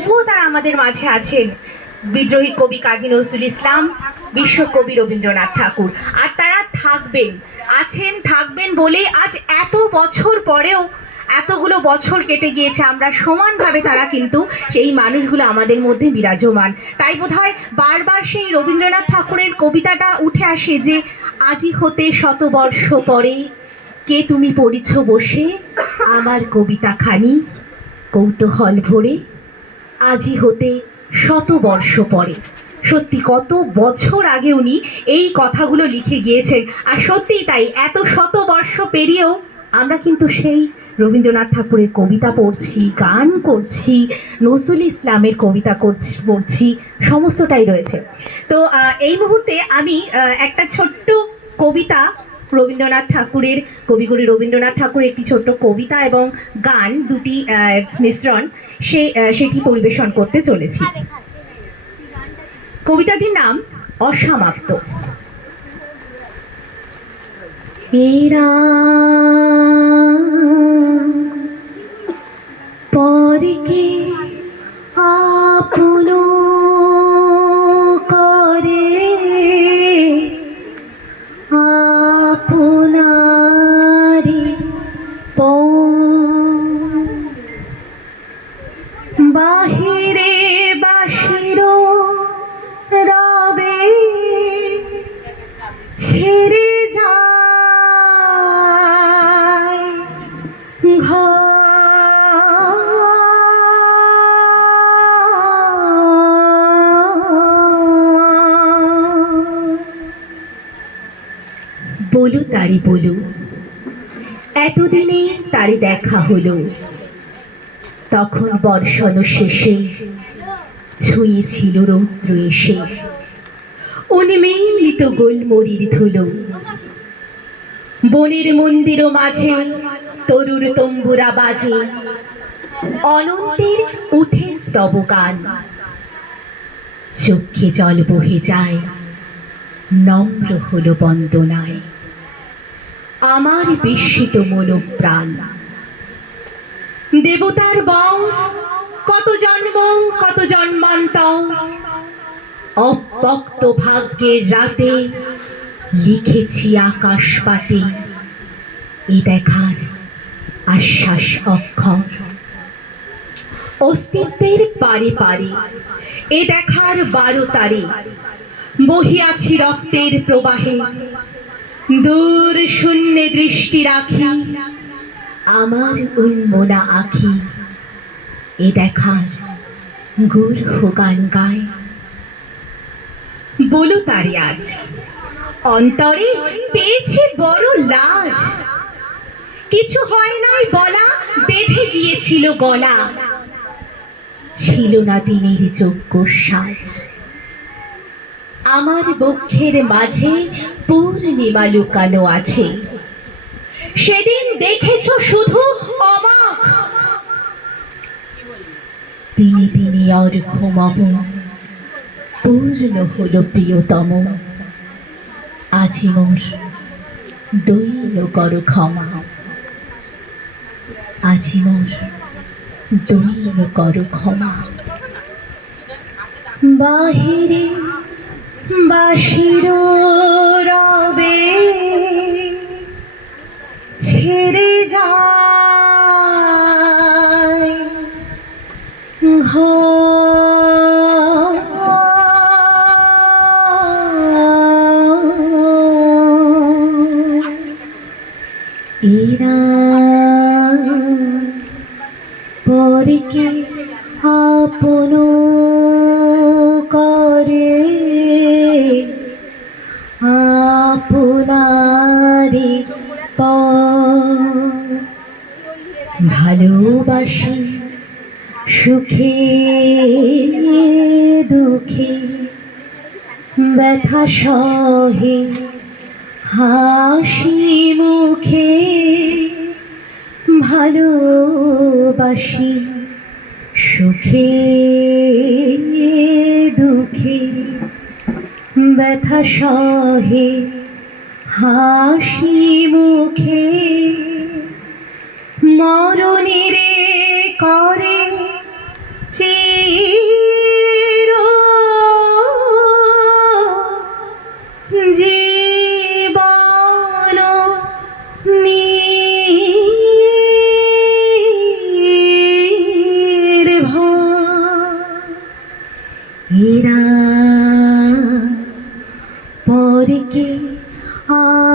তবুও তারা আমাদের মাঝে আছেন। বিদ্রোহী কবি কাজী নজরুল ইসলাম, বিশ্বকবি রবীন্দ্রনাথ ঠাকুর। আর তারা থাকবেন, আছেন, থাকবেন বলেই আজ এত বছর পরেও, এতগুলো বছর কেটে গিয়েছে, আমরা সমানভাবে তারা কিন্তু সেই মানুষগুলো আমাদের মধ্যে বিরাজমান। তাই বোধ বারবার সেই রবীন্দ্রনাথ ঠাকুরের কবিতাটা উঠে আসে যে, আজি হতে শতবর্ষ পরে, কে তুমি পড়িছ বসে? আমার কবিতা খানি কৌতূহল ভরে। আজি হতে শত বর্ষ পরে। সত্যি কত বছর আগে উনি এই কথাগুলো লিখে গিয়েছেন, আর সত্যিই তাই, এত শত বর্ষ পেরিয়েও আমরা কিন্তু সেই রবীন্দ্রনাথ ঠাকুরের কবিতা পড়ছি, গান করছি, নজরুল ইসলামের কবিতা করছি, পড়ছি, সমস্তটাই রয়েছে। তো এই মুহূর্তে আমি একটা ছোট্ট কবিতা রবীন্দ্রনাথ ঠাকুরের কবিগুরু রবীন্দ্রনাথ ঠাকুরের একটি ছোট্ট কবিতা এবং গান দুটি মিশ্রণ সে সেটি পরিবেশন করতে চলেছি। কবিতাটির নাম অসমাপ্ত। এরা পরকে আপন তারি বলো। এতদিনে তারি দেখা হলো। তখন বর্ষণ শেষে ছুঁয়েছিল রৌদ্র এসে। উন্মিলিত গোলমরির ধুলো। বনের মন্দির মাঝে তরুর তম্বুরা বাজে। অনন্তের উঠে স্তব গান। চোখে জল বহে যায়। নম্র হলো বন্দনায়। আমার বিস্মিত মনোপ্রাণ। দেবতার বং কত জন্ম, কত জন্মান্তর। অব্যক্ত ভাগ্যের রাতে লিখেছি আকাশ পাতে এ দেখার আশ্বাস অক্ষর। অস্তিত্বের পারে পারে এ দেখার বারো তারে। বহিয়াছি রক্তের প্রবাহে দূর শূন্যে দৃষ্টি রাখি, আমার উন্মনা আখি। এ দেখার গূর্খ গান গায়। বলো তারি আজ, অন্তরে পেয়েছে বড় লাজ। কিছু হয় নাই বলা, বেঁধে গিয়েছিল গলা। ছিল না দিনের যোগ্য সাজ। আমার বক্ষের মাঝে পূর্ণিমা লুকানো আছে। সেদিন দেখেছ শুধু অবাক। তিনি তিনি আর ঘুমাব পূর্ণ হলো প্রিয়তম। আজি মোর দৈল কর ক্ষমা। আজি মোর দৈল কর ক্ষমা। বাহিরে বাসির পরকে আপন করে। আপনারে ভালোবাসি সুখে দুঃখে। ব্যথা সহে হাসি মুখে। ভালোবাসি সুখে দুঃখে ব্যথা সহে হাসি মুখে। এরা পরকে আপন